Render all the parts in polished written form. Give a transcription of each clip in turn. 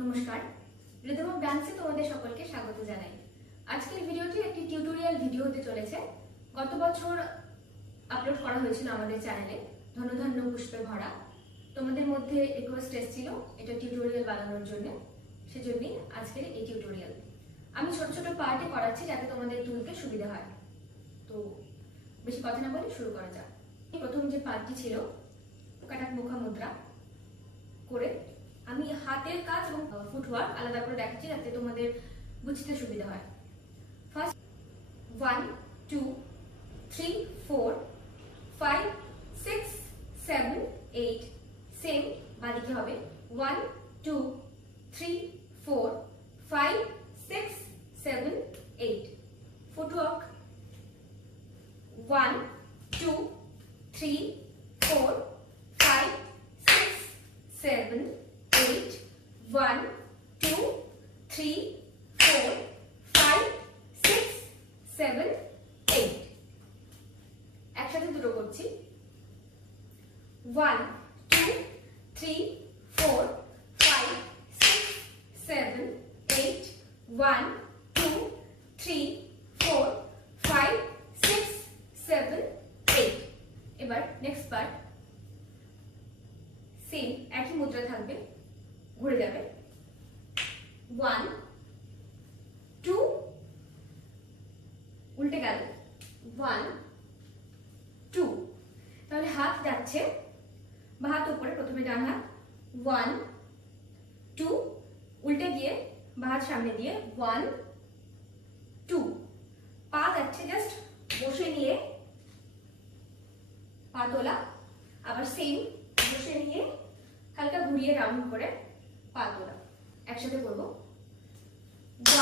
নমস্কার, rhythm of ডান্সে তোমাদের সকলকে স্বাগত জানাই। আজকের ভিডিওটি একটি টিউটোরিয়াল ভিডিও হতে চলেছে। গত বছর আপলোড করা হয়েছিল আমাদের চ্যানেলে ধন্য ধন্য পুষ্পে ভরা। তোমাদের মধ্যে রিকোয়েস্ট এসেছিল এটা টিউটোরিয়াল বানানোর জন্য, সেজন্যই আজকের এই টিউটোরিয়াল। আমি ছোট ছোট পার্টে করাচ্ছি যাতে তোমাদের তুলতে সুবিধা হয়। তো বেশি কথা না বলে শুরু করা যাক। প্রথম যে পার্টটি ছিল কাটাক মুখা মুদ্রা করে আমি হাতের কাজ এবং ফুটওয়ার্ক আলাদা করে দেখাচ্ছি যাতে তোমাদের বুঝতে সুবিধা হয়। ফার্স্ট 1 2 3 4 5 6 7 8 সেম বাদিকে হবে 1 2 3 4 5 6 7 8 ফুটওয়ার্ক 1 2 3 4 5 6 7 8 1 2 3 4 5 6 7 8 একসাথে দুটো করছি 1 2 3 4 5 6 7 8 1 2 3 4 5 6 7 8 এবার নেক্সট পার্ট সেম একই মুদ্রা থাকবে, ঘুরে যাবে 1 2 উল্টে গেল 1 2 তাহলে হাত যাচ্ছে বা হাত উপরে, প্রথমে ডান হাত 1 2 উল্টে গিয়ে বা হাত সামনে দিয়ে 1 2 পা যাচ্ছে জাস্ট বসে নিয়ে পা তোলা, আবার সেম বসে নিয়ে হালকা ঘুরিয়ে রাউন্ড করে পা তোলা। একসাথে করবো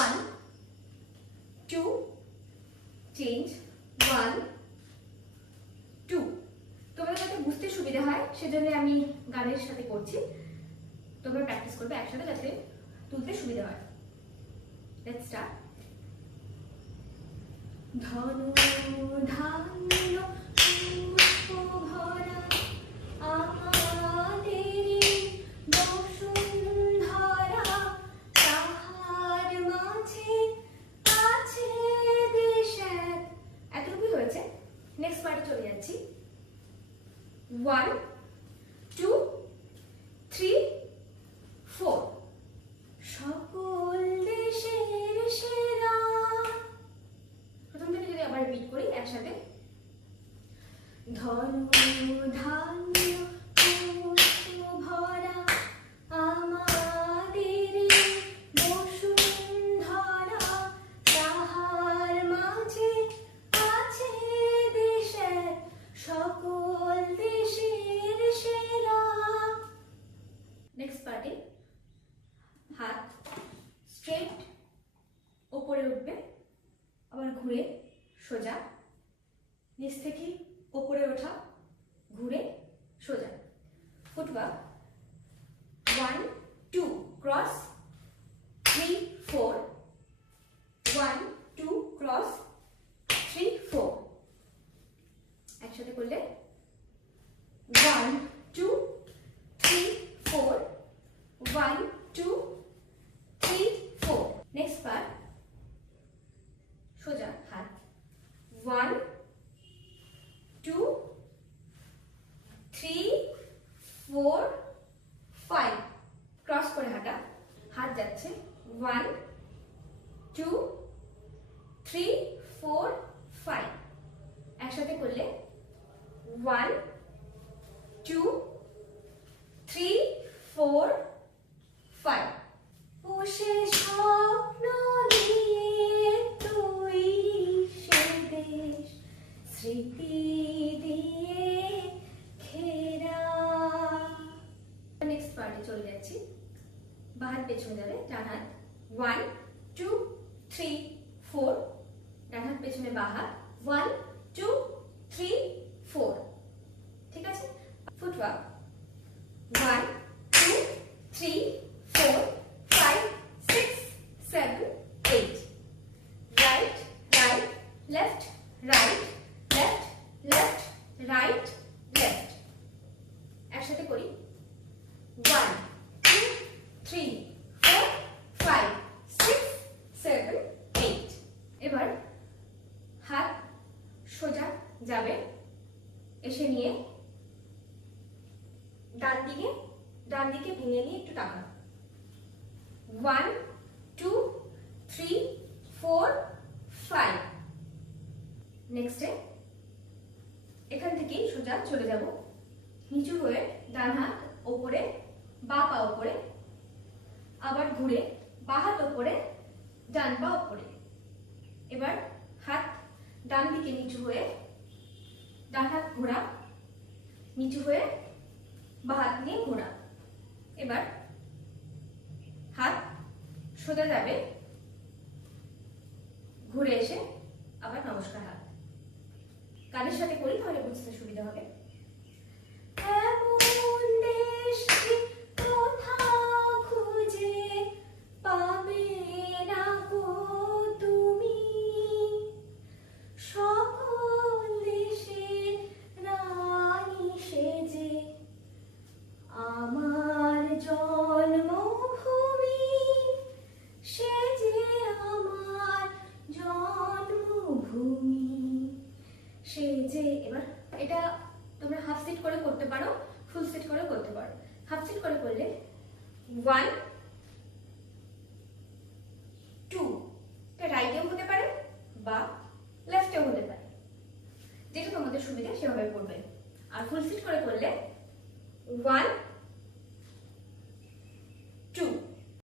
1 2 চেঞ্জ 1 2। তোমরা যাতে বুঝতে সুবিধা হয় সেজন্য আমি গানের সাথে করছি, তোমরা প্র্যাকটিস করবে একসাথে যাতে তুলতে সুবিধা হয়। Let's start. ধনু ধান্য পুষ্প ভরা আমাদেরি বসুন্ধরা, তাহার মাঝে আছে দেশ এক। এতটুকুই হয়েছে। নেক্সট পার্টে চলে যাচ্ছি 1 2 3 4 সকল দেশের সেরা। প্রথম থেকে যদি আবার রিপিট করি একসাথে ধনু ধান্য পুষ্প ভরা আমাদেরি বসুন্ধরা, তাহার মাঝে আছে দেশ এক, সকল দেশের সেরা। নেক্সট পার্টে হাত স্ট্রেট ওপরে উঠবে, আবার ঘুরে সোজা, নিচ থেকে ওপরে ওঠা ঘুরে সোজা। ফুটওয়ার্ক 1 2 ক্রস 3 4 1 2 ক্রস 3 4 একসাথে করলে 1 2 3 4 1 2 3 4। নেক্সট পার্ট সোজা হাত 1 2 3 4 5 ক্রস করে হাঁটা, হাত যাচ্ছে 1 2 3 4 5 একসাথে করলে 1 2 3 4 5। বসে স্বপ্ন দিয়ে তৈরি সে দেশ, স্মৃতি দিয়ে ঘেরা। নেক্সট পার্টে চলে যাচ্ছি, বা হাত পেছনে যাবে, ডান হাত 1 2 3 4 ডান হাত পেছনে, বা হাত 1 2 3 4। ঠিক আছে। Footwork 1 2 3 4 5 6 7 8 right right left right left left right left. একসাথে করি 1 2 3 1 2 3 4 5। নেক্সটে এখান থেকেই সোজা চলে যাব, নিচু হয়ে ডান হাত ওপরে, বা পা ওপরে, আবার ঘুরে বা হাত ওপরে, ডান পা ওপরে। এবার হাত ডান দিকে নিচু হয়ে, ডান হাত ঘোরা, নিচু হয়ে বা হাত নিয়ে ঘোরা। এবার হাত সোজা যাবে, ঘুরে এসে আবার নমস্কার হাত। গানের সাথে করি তাহলে বুঝতে সুবিধা হবে। এমন দেশে কোথাও খুঁজে পাবে না গো তুমি, সকল দেশের রানী সেজে আমার জন্মভূমি, সেজে আমার জন্মভূমি সেজে। এবার এটা তোমরা হাফ সেট করে করতে পারো, ফুল সেট করে করতে পারো। হাফ সেট করে করলে 1 2, এটা রাইটেও হতে পারে বা লেফটেও হতে পারে, যেটা তোমাদের সুবিধা সেভাবে করবে। আর ফুল সেট করে করলে 1